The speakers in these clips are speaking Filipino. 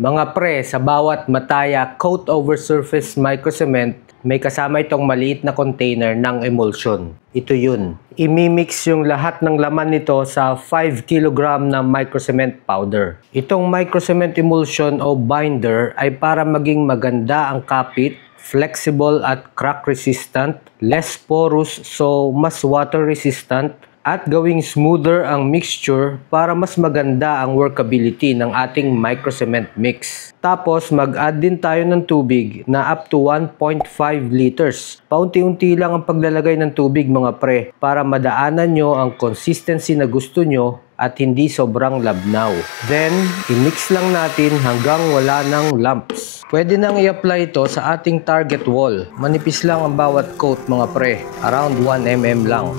Mga pre, sa bawat Mataya coat over surface microcement, may kasama itong maliit na container ng emulsion. Ito yun. Imimix yung lahat ng laman nito sa 5 kg na microcement powder. Itong microcement emulsion o binder ay para maging maganda ang kapit, flexible at crack resistant, less porous so mas water resistant, at gawing smoother ang mixture para mas maganda ang workability ng ating microcement mix. Tapos mag-add din tayo ng tubig na up to 1.5 liters. Paunti-unti lang ang paglalagay ng tubig mga pre para madaanan nyo ang consistency na gusto nyo at hindi sobrang labnaw. Then, i-mix lang natin hanggang wala ng lumps. Pwede nang i-apply ito sa ating target wall. Manipis lang ang bawat coat mga pre, around 1 mm lang.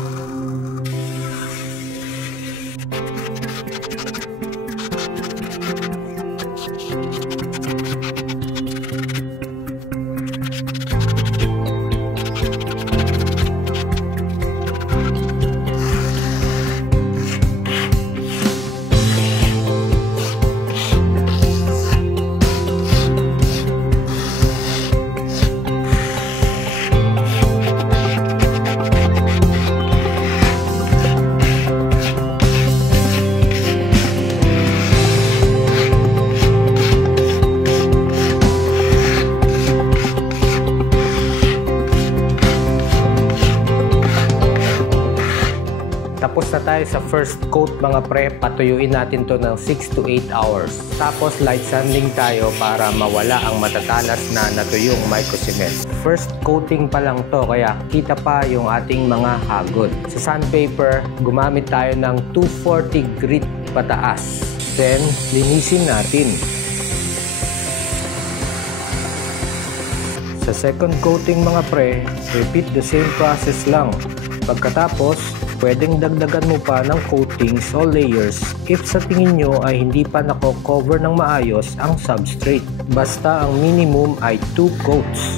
Tapos na tayo sa first coat mga pre, patuyuin natin to ng 6 to 8 hours. Tapos light sanding tayo para mawala ang matatalas na natuyong microcement. First coating pa lang to kaya kita pa yung ating mga hagod. Sa sandpaper, gumamit tayo ng 240 grit pataas. Then, linisin natin. Sa second coating mga pre, repeat the same process lang. Pagkatapos, pwedeng dagdagan mo pa ng coatings o layers if sa tingin nyo ay hindi pa nako-cover ng maayos ang substrate. Basta ang minimum ay 2 coats.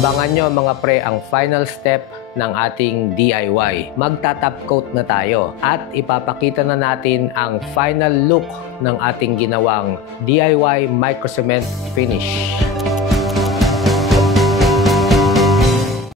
Abangan nyo mga pre ang final step ng ating DIY. Magta-top coat na tayo at ipapakita na natin ang final look ng ating ginawang DIY microcement finish.